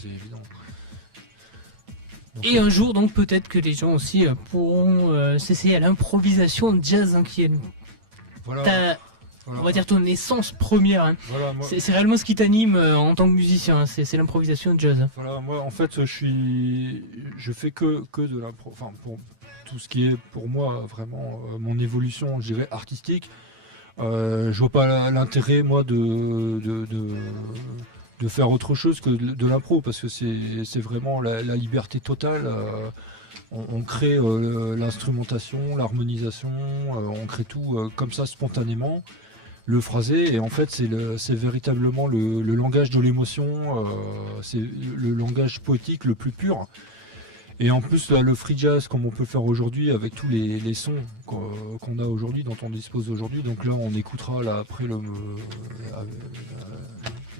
c'est évident. Et un jour, donc, peut-être que les gens aussi pourront s'essayer à l'improvisation jazz, hein, qui est Voilà. on va dire ton essence première. Hein. Voilà, moi, c'est réellement ce qui t'anime en tant que musicien, hein, c'est l'improvisation jazz. Hein. voilà, moi en fait je fais que de l'impro, enfin pour tout ce qui est pour moi vraiment mon évolution, je dirais artistique. Je vois pas l'intérêt moi de faire autre chose que de l'impro, parce que c'est vraiment la liberté totale. On crée l'instrumentation, l'harmonisation, on crée tout comme ça spontanément. Le phrasé, et en fait c'est véritablement le langage de l'émotion, c'est le langage poétique le plus pur. Et en plus là, le free jazz comme on peut le faire aujourd'hui avec tous les sons qu'on a aujourd'hui, dont on dispose aujourd'hui. Donc là on écoutera là après le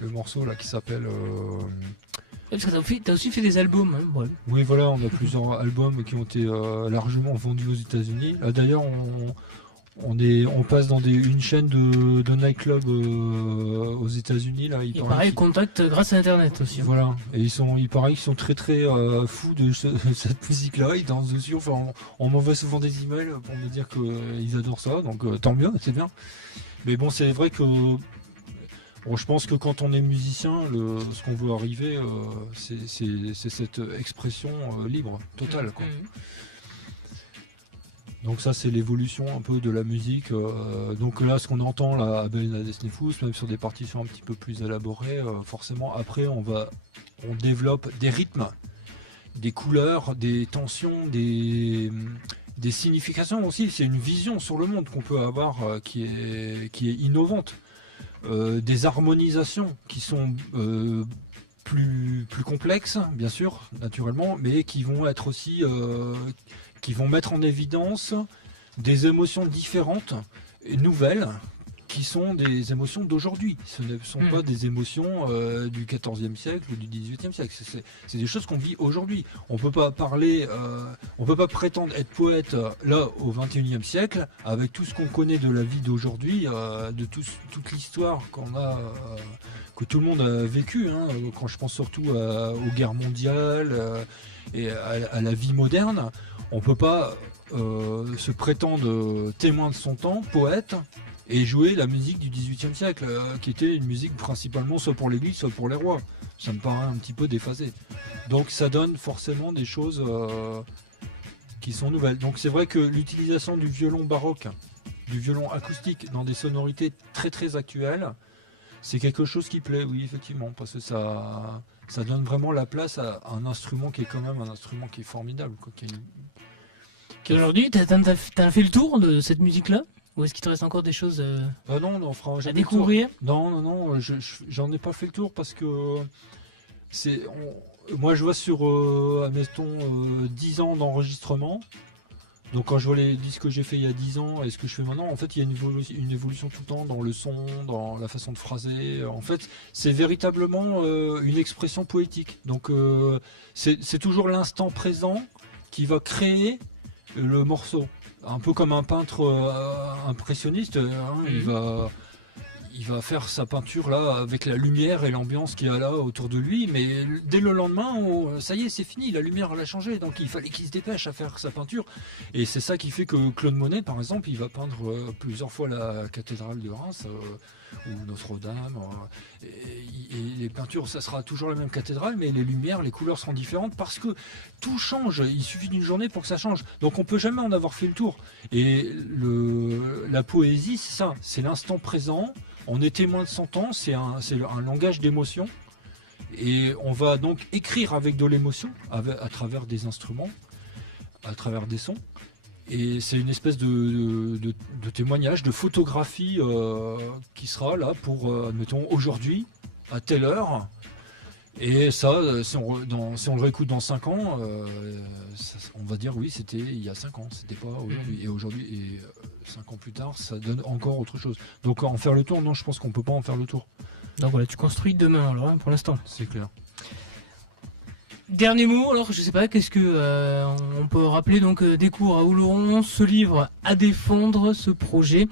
morceau là qui s'appelle Parce que t'as aussi fait des albums. Hein, ouais. Oui voilà, on a plusieurs albums qui ont été largement vendus aux États-Unis. D'ailleurs on passe dans une chaîne de nightclub aux États-Unis là. Et pareil, contact grâce à Internet aussi. Hein. Voilà, et il paraît qu'ils sont très très fous de cette musique-là. Ils dansent dessus. Enfin, on m'envoie souvent des emails pour me dire qu'ils adorent ça, donc tant mieux, c'est bien. Mais bon, c'est vrai que je pense que quand on est musicien, ce qu'on veut arriver, c'est cette expression libre, totale, quoi. Donc ça c'est l'évolution un peu de la musique. Donc là ce qu'on entend là à Belle Desnefous, même sur des partitions un petit peu plus élaborées, forcément après on développe des rythmes, des couleurs, des tensions, des significations aussi. C'est une vision sur le monde qu'on peut avoir qui est innovante. Des harmonisations qui sont plus complexes, bien sûr, naturellement, mais qui vont être aussi qui vont mettre en évidence des émotions différentes et nouvelles, qui sont des émotions d'aujourd'hui. Ce ne sont pas des émotions du XIVe siècle ou du XVIIIe siècle. C'est des choses qu'on vit aujourd'hui. On peut pas parler, on peut pas prétendre être poète là au XXIe siècle avec tout ce qu'on connaît de la vie d'aujourd'hui, de toute l'histoire qu'on a, que tout le monde a vécu. Hein, quand je pense surtout aux guerres mondiales et à la vie moderne. On peut pas se prétendre témoin de son temps, poète, et jouer la musique du XVIIIe siècle, qui était une musique principalement soit pour l'église, soit pour les rois. Ça me paraît un petit peu déphasé. Donc ça donne forcément des choses qui sont nouvelles. Donc c'est vrai que l'utilisation du violon baroque, du violon acoustique dans des sonorités très très actuelles, c'est quelque chose qui plaît, oui effectivement, parce que ça donne vraiment la place à un instrument qui est quand même un instrument qui est formidable, quoi, Aujourd'hui, t'as fait le tour de cette musique-là? Ou est-ce qu'il te reste encore des choses non, à découvrir? Non, j'en ai pas fait le tour parce que moi je vois sur, admettons, 10 ans d'enregistrement. Donc quand je vois les disques que j'ai fait il y a 10 ans et ce que je fais maintenant, en fait il y a une évolution tout le temps dans le son, dans la façon de phraser. En fait c'est véritablement une expression poétique. Donc c'est toujours l'instant présent qui va créer le morceau. Un peu comme un peintre impressionniste, hein, il va faire sa peinture là avec la lumière et l'ambiance qu'il y a là autour de lui, mais dès le lendemain, ça y est, c'est fini, la lumière elle a changé, donc il fallait qu'il se dépêche à faire sa peinture. Et c'est ça qui fait que Claude Monet, par exemple, il va peindre plusieurs fois la cathédrale de Reims ou Notre-Dame. Et les peintures, ça sera toujours la même cathédrale, mais les lumières, les couleurs seront différentes parce que tout change. Il suffit d'une journée pour que ça change. Donc on peut jamais en avoir fait le tour. Et la poésie, c'est ça, c'est l'instant présent. On est témoin de son temps, c'est un langage d'émotion. Et on va donc écrire avec de l'émotion, à travers des instruments, à travers des sons. Et c'est une espèce de témoignage, de photographie qui sera là pour, admettons, aujourd'hui, à telle heure. Et ça, si on le réécoute dans 5 ans, on va dire oui, c'était il y a 5 ans, c'était pas aujourd'hui. Et aujourd'hui, 5 ans plus tard, ça donne encore autre chose. Donc en faire le tour, non, je pense qu'on peut pas en faire le tour. Donc voilà, tu construis demain alors, hein, pour l'instant. C'est clair. Dernier mot, alors je sais pas, qu'est-ce que on peut rappeler donc des cours à Oloron, ce livre à défendre, ce projet,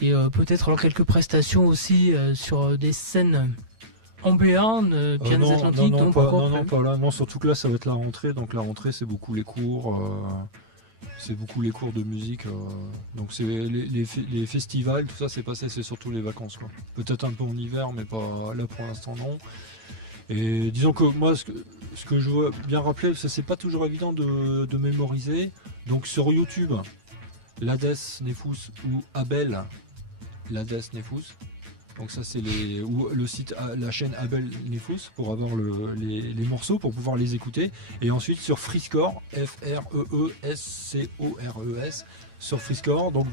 et peut-être alors quelques prestations aussi sur des scènes en Béarn, Pyrénées-Atlantiques, non, pas pas, encore, non, quand non, même. pas là. Non, surtout que là, ça va être la rentrée. Donc la rentrée, c'est beaucoup les cours. C'est beaucoup les cours de musique. Donc c'est les festivals, tout ça, c'est passé. C'est surtout les vacances, quoi. Peut-être un peu en hiver, mais pas là pour l'instant, non. Et disons que moi, ce que je veux bien rappeler, c'est pas toujours évident de mémoriser. Donc sur YouTube, Lades Nefous ou Abel Lades Nefous. Donc ça c'est ou le site, la chaîne Abel Nefous pour avoir les morceaux, pour pouvoir les écouter. Et ensuite sur Freescore, Freescores, sur Freescore. Donc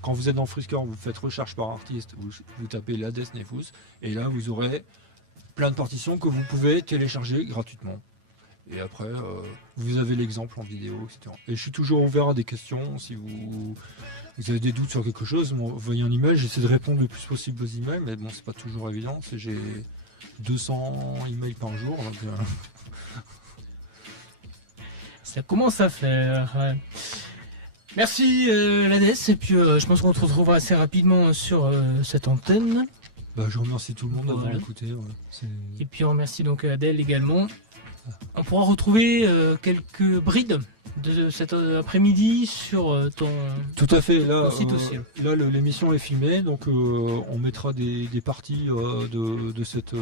quand vous êtes dans Freescore, vous faites recherche par artiste, vous tapez Lades Nefous, et là vous aurez plein de partitions que vous pouvez télécharger gratuitement. Et après, vous avez l'exemple en vidéo, etc. Et je suis toujours ouvert à des questions. Si vous avez des doutes sur quelque chose, envoyez un email. J'essaie de répondre le plus possible aux emails, mais bon, c'est pas toujours évident. J'ai 200 emails par jour. Donc, Ça commence à faire. Ouais. Merci Lades, et puis je pense qu'on se retrouvera assez rapidement sur cette antenne. je remercie tout le monde d'avoir Voilà. écouté. Ouais. Et puis on remercie donc Adèle également. On pourra retrouver quelques brides de cet après-midi sur ton Tout à fait. Là, site aussi. là l'émission est filmée, donc on mettra des parties de cet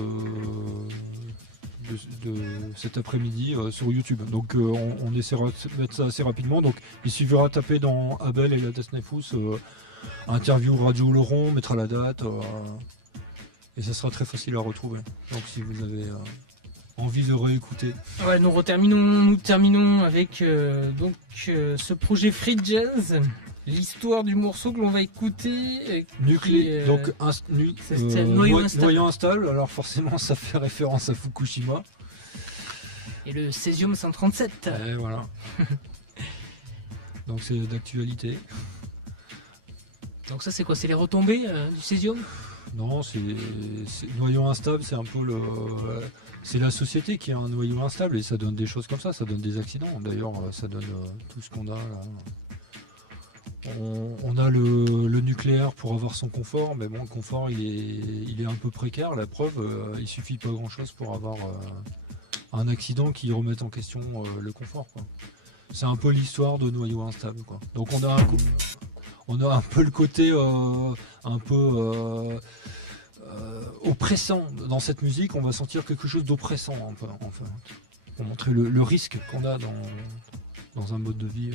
après-midi sur YouTube. Donc on essaiera de mettre ça assez rapidement. Donc il suffira de taper dans Abel et Lades Nefous interview Radio Laurent, on mettra la date et ça sera très facile à retrouver. Donc si vous avez envie de réécouter. Ouais, nous terminons avec ce projet Free Jazz, l'histoire du morceau que l'on va écouter. Donc c'est noyau instable, alors forcément ça fait référence à Fukushima. Et le césium 137. Et voilà. Donc c'est d'actualité. Donc ça c'est quoi? C'est les retombées du césium? Non, c'est noyau instable, c'est un peu c'est la société qui a un noyau instable et ça donne des choses comme ça donne des accidents. D'ailleurs, ça donne tout ce qu'on a là. On a le nucléaire pour avoir son confort, mais bon, le confort il est un peu précaire. La preuve, il suffit pas grand chose pour avoir un accident qui remette en question le confort, quoi. C'est un peu l'histoire de noyau instable, quoi. Donc on a un peu le côté un peu oppressant dans cette musique. On va sentir quelque chose d'oppressant un peu, enfin, pour montrer le risque qu'on a dans un mode de vie.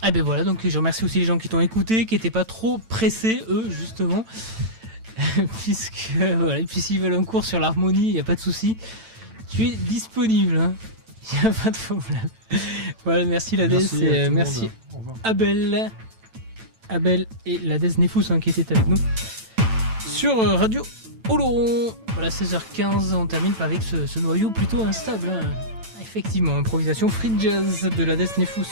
Ah ben voilà, donc je remercie aussi les gens qui t'ont écouté, qui n'étaient pas trop pressés, eux, justement. Puisque, voilà, et puis s'ils veulent un cours sur l'harmonie, il n'y a pas de souci. Tu es disponible, hein. Il n'y a pas de problème. Voilà, merci Lades, et merci Abel et Lades Nefous, hein, qui étaient avec nous sur Radio Oloron. Voilà, 16h15, on termine avec ce noyau plutôt instable, hein. Effectivement, improvisation free jazz de Lades Nefous.